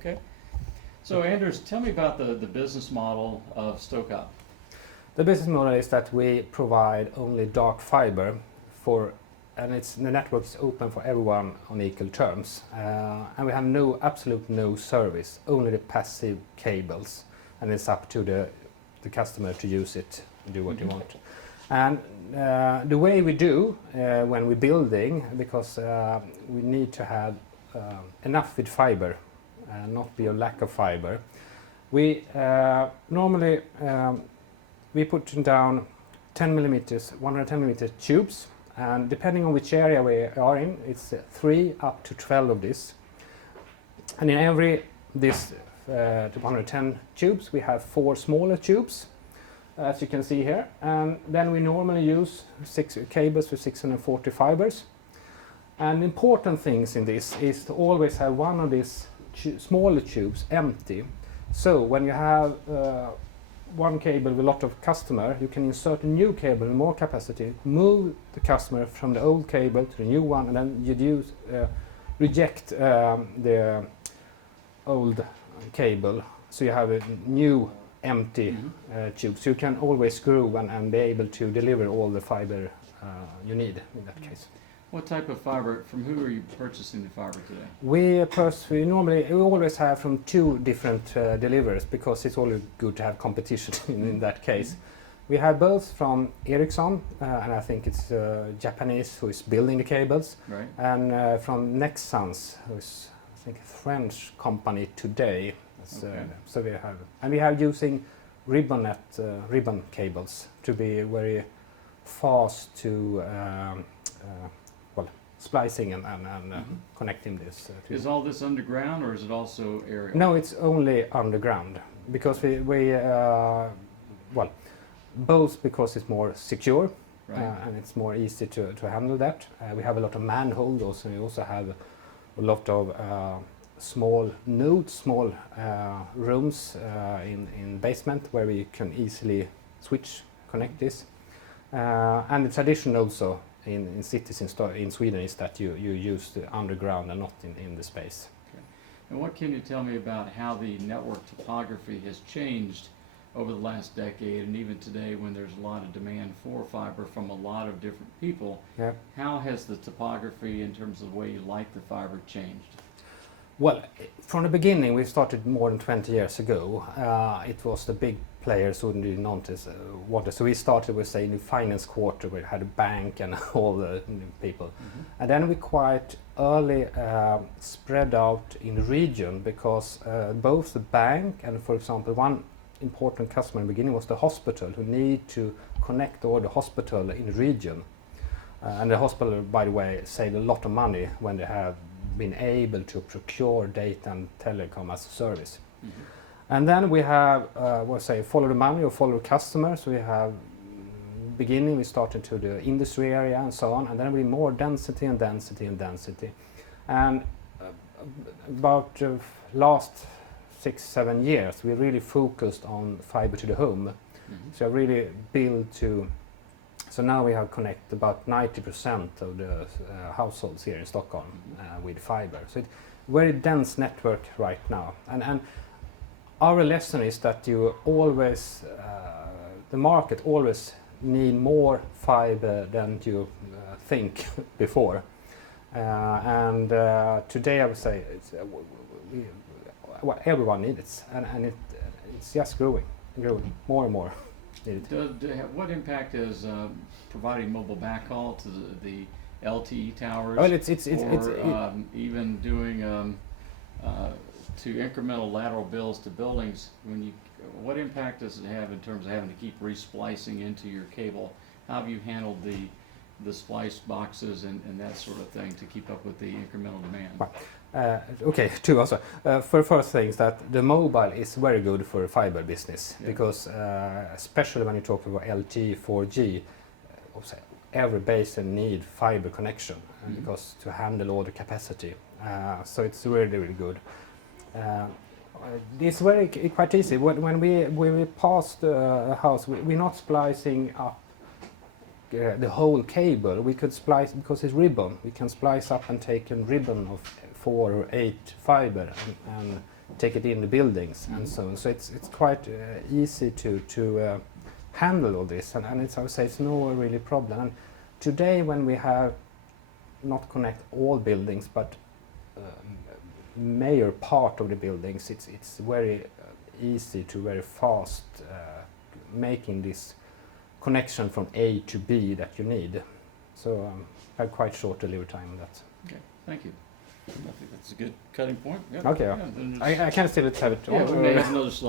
Okay. So Anders, tell me about the business model of Stokab. The business model is that we provide only dark fiber and the network is open for everyone on equal terms. And we have absolute no service, only the passive cables, and it's up to the customer to use it and do what they want. And the way we do when we're building, because we need to have enough with fiber, not be a lack of fiber. We normally we put down 10 millimeters, 110 millimeter tubes, and depending on which area we are in, it's 3 up to 12 of this. And in every this 110 tubes, we have 4 smaller tubes, as you can see here. And then we normally use 6 cables with 640 fibers. And important things in this is to always have one of these smaller tubes empty. So when you have one cable with a lot of customer, you can insert a new cable with more capacity, move the customer from the old cable to the new one, and then you reject the old cable, so you have a new empty tube. So you can always screw and be able to deliver all the fiber you need in that case. What type of fiber, from who are you purchasing the fiber today? We always have from 2 different deliverers, because it's always good to have competition in that case. We have both from Ericsson, and I think it's Japanese who is building the cables, right. And from Nexans, who is I think a French company today. Okay. So we have using ribbon cables to be very fast to splicing and connecting this. Is all this underground, or is it also aerial? No, it's only underground, because we both because it's more secure, right. And it's more easy to handle that. We have a lot of manholes also, and we also have a lot of small nodes, small rooms in basement where we can easily connect this. And the tradition also in cities in Sweden is that you use the underground and not in the space. Okay. And what can you tell me about how the network topography has changed over the last decade, and even today when there's a lot of demand for fiber from a lot of different people? Yeah. How has the topography in terms of the way you like the fiber changed? Well, from the beginning, we started more than 20 years ago. It was the big players who did not want. So we started with, say, in the finance quarter, we had a bank and all the people. And then we quite early spread out in the region, because both the bank and, for example, one important customer in the beginning was the hospital, who need to connect all the hospital in the region. And the hospital, by the way, saved a lot of money when they have been able to procure data and telecom as a service. And then we have, follow the money or follow the customer. So we have, beginning we started to the industry area and so on, and then we more density and density and density. And about last 6-7 years, we really focused on fiber to the home. So I really built to. So now we have connected about 90% of the households here in Stockholm with fiber. So it's a very dense network right now. And our lesson is that you always, the market always need more fiber than you think before. And today I would say everyone needs it, and it's just growing more and more. What impact is providing mobile backhaul to the LTE towers? Well, even doing to incremental lateral builds to buildings. What impact does it have in terms of having to keep resplicing into your cable? How have you handled the splice boxes and that sort of thing to keep up with the incremental demand? Okay, two also. For first thing is that the mobile is very good for fiber business, because especially when you talk about LTE, 4G, every basin need fiber connection because to handle all the capacity. So it's really, really good. It's very quite easy. When we pass the house, we're not splicing up the whole cable. We could splice, because it's ribbon, we can splice up and take a ribbon of 4 or 8 fiber and take it in the buildings and so on. So it's quite easy to handle all this, and it's, I would say, it's no really problem. And today, when we have not connect all buildings, but major part of the buildings, it's very easy to very fast making this connection from A to B that you need. So have quite short delivery time on that. Okay, thank you. I think that's a good cutting point. Yep. Okay, yeah, then I can still have it. yeah, we may have another slide.